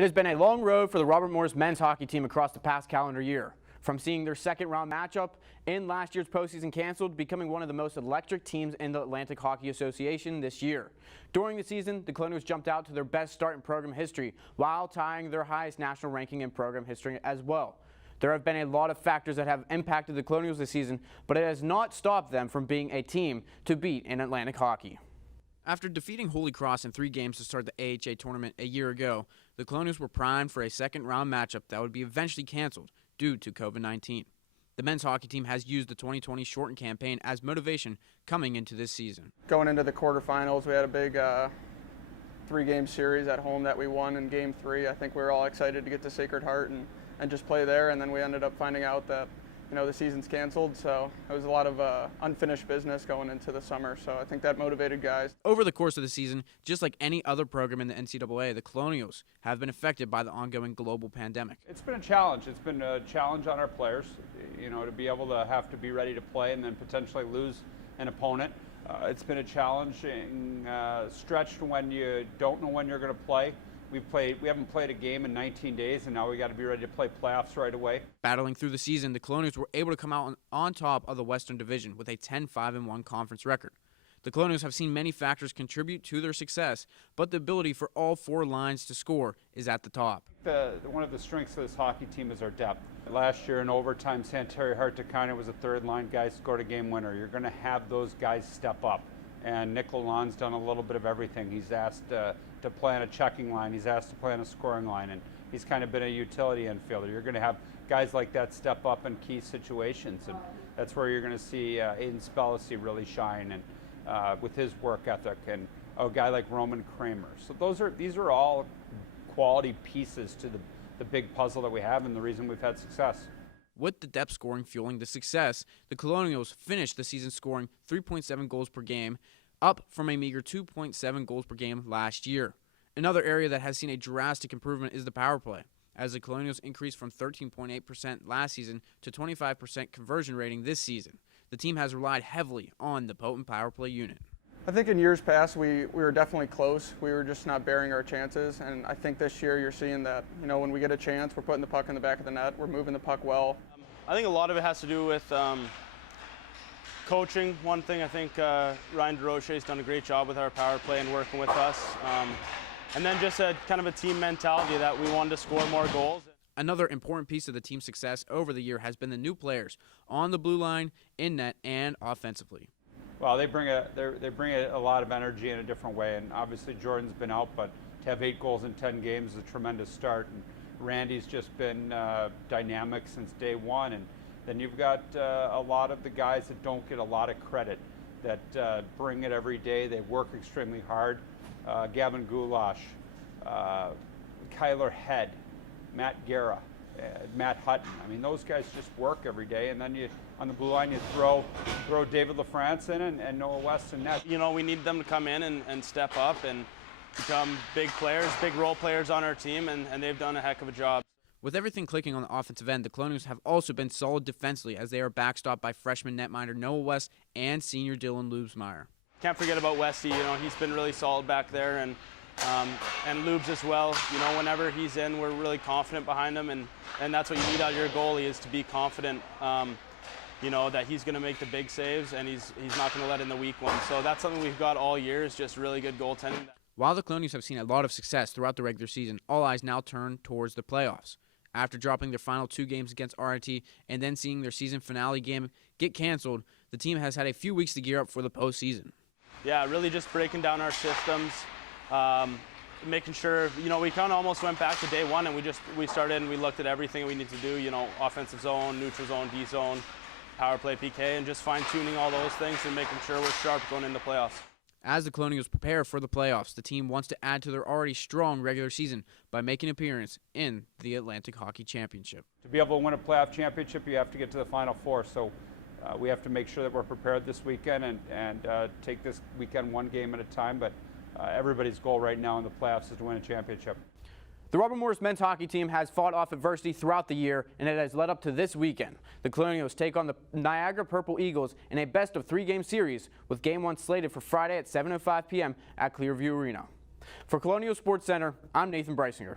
It has been a long road for the Robert Morris men's hockey team across the past calendar year. From seeing their second-round matchup in last year's postseason canceled, becoming one of the most electric teams in the Atlantic Hockey Association this year. During the season, the Colonials jumped out to their best start in program history, while tying their highest national ranking in program history as well. There have been a lot of factors that have impacted the Colonials this season, but it has not stopped them from being a team to beat in Atlantic hockey. After defeating Holy Cross in 3 games to start the AHA tournament a year ago, the Colonials were primed for a second-round matchup that would be eventually canceled due to COVID-19. The men's hockey team has used the 2020 shortened campaign as motivation coming into this season. Going into the quarterfinals, we had a big 3-game series at home that we won in Game 3. I think we were all excited to get to Sacred Heart and just play there, and then we ended up finding out that the season's canceled, so it was a lot of unfinished business going into the summer, so I think that motivated guys. Over the course of the season, just like any other program in the NCAA, the Colonials have been affected by the ongoing global pandemic. It's been a challenge. It's been a challenge on our players, to be able to have to be ready to play and then potentially lose an opponent. It's been a challenging stretch when you don't know when you're going to play. We haven't played a game in 19 days, and now we got to be ready to play playoffs right away. Battling through the season, the Colonials were able to come out on top of the Western Division with a 10-5-1 conference record. The Colonials have seen many factors contribute to their success, but the ability for all 4 lines to score is at the top. One of the strengths of this hockey team is our depth. Last year in overtime, Santerre Hartikana was a third-line guy, scored a game winner. You're going to have those guys step up. And Nick Lalonde's done a little bit of everything. He's asked to play on a checking line. He's asked to play on a scoring line. And he's kind of been a utility infielder. You're going to have guys like that step up in key situations. And that's where you're going to see Aiden Spellacy really shine and with his work ethic. And a guy like Roman Kramer. So these are all quality pieces to the big puzzle that we have and the reason we've had success. With the depth scoring fueling the success, the Colonials finished the season scoring 3.7 goals per game, up from a meager 2.7 goals per game last year. Another area that has seen a drastic improvement is the power play, as the Colonials increased from 13.8% last season to 25% conversion rating this season. The team has relied heavily on the potent power play unit. I think in years past we were definitely close. We were just not bearing our chances, and I think this year you're seeing that when we get a chance, we're putting the puck in the back of the net, we're moving the puck well. I think a lot of it has to do with coaching. One thing, I think Ryan DeRoche's done a great job with our power play and working with us. And then just a kind of a team mentality that we wanted to score more goals. Another important piece of the team's success over the year has been the new players on the blue line, in net, and offensively. Well, they bring a lot of energy in a different way, and obviously Jordan's been out, but to have 8 goals in 10 games is a tremendous start. And Randy's just been dynamic since day one, and then you've got a lot of the guys that don't get a lot of credit, that bring it every day. They work extremely hard. Gavin Goulash, Kyler Head, Matt Guerra, Matt Hutton. I mean, those guys just work every day, and then on the blue line you throw David LaFrance in and Noah West in net. We need them to come in and step up and become big players, big role players on our team, and they've done a heck of a job. With everything clicking on the offensive end, the Colonials have also been solid defensively as they are backstopped by freshman netminder Noah West and senior Dylan Lubesmeyer. Can't forget about Westy. He's been really solid back there, and Lubes as well. Whenever he's in, we're really confident behind him, and that's what you need out of your goalie, is to be confident. That he's going to make the big saves and he's not going to let in the weak ones. So that's something we've got all year, is just really good goaltending. While the Colonials have seen a lot of success throughout the regular season, all eyes now turn towards the playoffs. After dropping their final 2 games against RIT and then seeing their season finale game get canceled, the team has had a few weeks to gear up for the postseason. Yeah, really just breaking down our systems, making sure, we kind of almost went back to day one, and we started and we looked at everything we need to do, offensive zone, neutral zone, D zone, power play, PK, and just fine-tuning all those things and making sure we're sharp going into playoffs. As the Colonials prepare for the playoffs, the team wants to add to their already strong regular season by making an appearance in the Atlantic Hockey Championship. To be able to win a playoff championship, you have to get to the Final Four, so we have to make sure that we're prepared this weekend and take this weekend 1 game at a time, but everybody's goal right now in the playoffs is to win a championship. The Robert Morris men's hockey team has fought off adversity throughout the year, and it has led up to this weekend. The Colonials take on the Niagara Purple Eagles in a best-of-3 game series, with Game 1 slated for Friday at 7:05 p.m. at Clearview Arena. For Colonial Sports Center, I'm Nathan Breisinger.